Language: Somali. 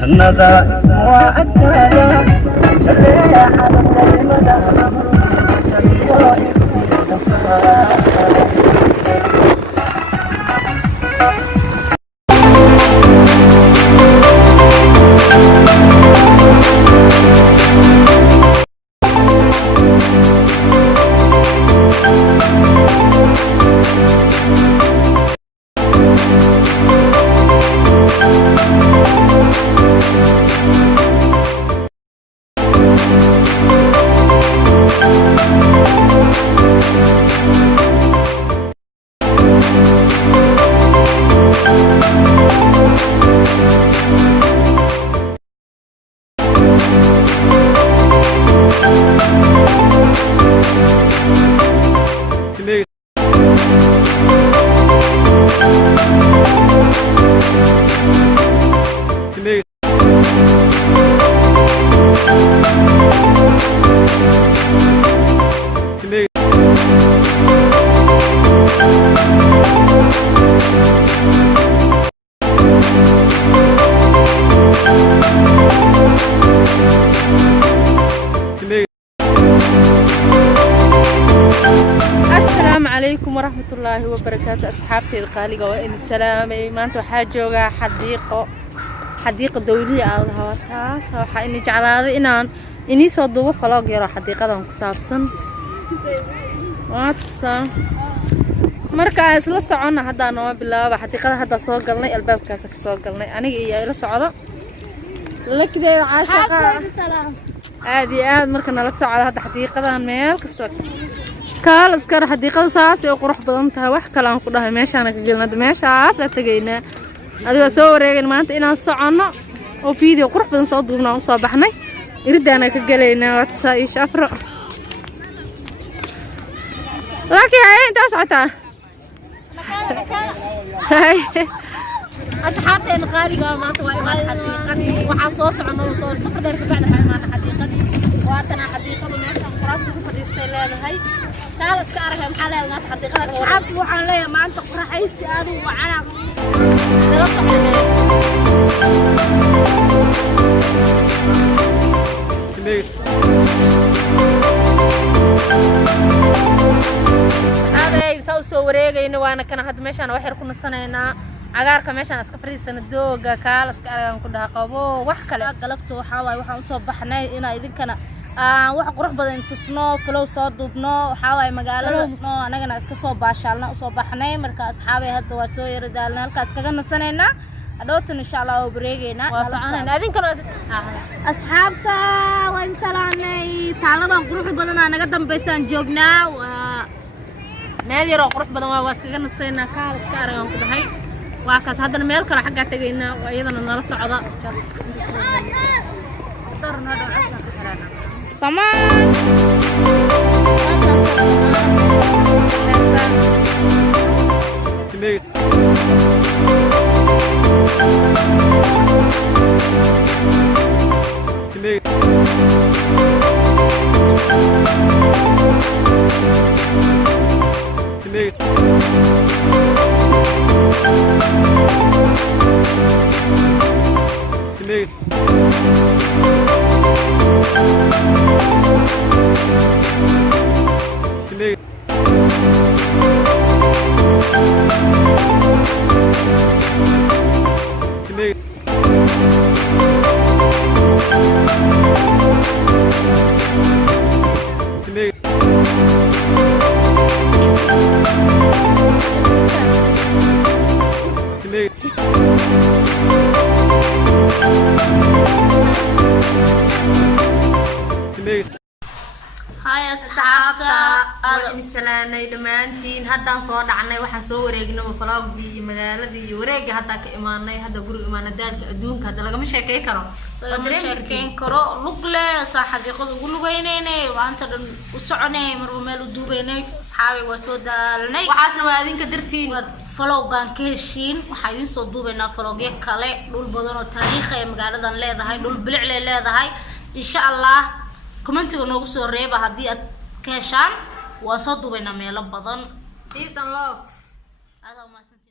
جنة وعدنا جلية على الدايمة جلية السلام عليكم ورحمة الله وبركاته. أصحابتي القالقة وإن السلامي ما أنتوا حاجوجا حديقة دولية على الهواء صراحة إني جعلها إني صدوا فلاق يرى حديقة كسابسن واتسا مركز لا سعونا هذا نوع بالله حديقة هذا صور قلنا الباب كاسك صور قلنا أنا إيه لا سعودة لك ذي عاشقة هذه مركز لا سعودة هذا حديقة ميل كستوك كال اسكار حديقة ساس أو قروح بدنتها وح كلام كلها ماشي أنا كجلنا دمشق عاس أتجينا هذا صور رجال ما أنت إنا صعنا وفيديو قروح بدن صادقنا وصابحنا يرد أنا كجلينا وتسايش أفرق لكن هاي أنت أشعتها هاي أصحابتي الغالية ما توا إيمان حديقة وحصوص عنه وصور صفر درجة بعد هاي ما حديقة واتنا حديقة وماشي خلاص وفدي استيلال هاي تعال اسكارها محلها ما حديقة أصحابتي وحنا ليه ما أنت قرحيتي أنا وعنا دراسة هذا يسوي صورية إنه وأنا كنا هاد ماشي أنا وحير كنا سنة عقار كماشي أنا أسكفري سنة دوجا كالا سكارها كلها قابو وحكلا قلبته حواي وحنا صبحنا إنا إذا كنا waxa qurux badan tusno flow soo duubno waxa way magaalada tusno anagana iska soo baashaalna soo baxnay marka asxaabay hadda waa soo yaradaalna halkaas kaga nasanayna adootan insha Allah oo bareegayna waa soconayna adinkana asxaabta waan salaanay taaladan qurux badan anaga dambeysaan joognaa waa meel yar oo qurux badan waa iskaga nasanayna kaal iska aragan ku dhahay waa kaas hadda meel kale xagga tagayna waa iyadana nala socda darna dhacaysa ka xirana Saman هاي أصحابتا وإن سلامي دمانتين هدان صور دعنا وحن سو wareegno falaaqdi magaaladii wareega hada ka imaanay hada guriga imaana daalka adduunka hada laga sheekay karo sheekayn karo lugle saaxiibada ugu lugeyneenay waanta dhan u soconay marba meel u duubeynay asxaabay waa soo daalnay waxaasna waa idinka dartiin faloogan ka heshiin waxa idin soo duubeynaa faloogyo kale dhul badan oo taariikh ay magaaladan leedahay dhul bilic leedahay insha Allah commentiga noogu soo reeba haddii aad ka heshaan waa soo duubaynaa meelo badan. Peace and love. Aad u mahadsantihiin.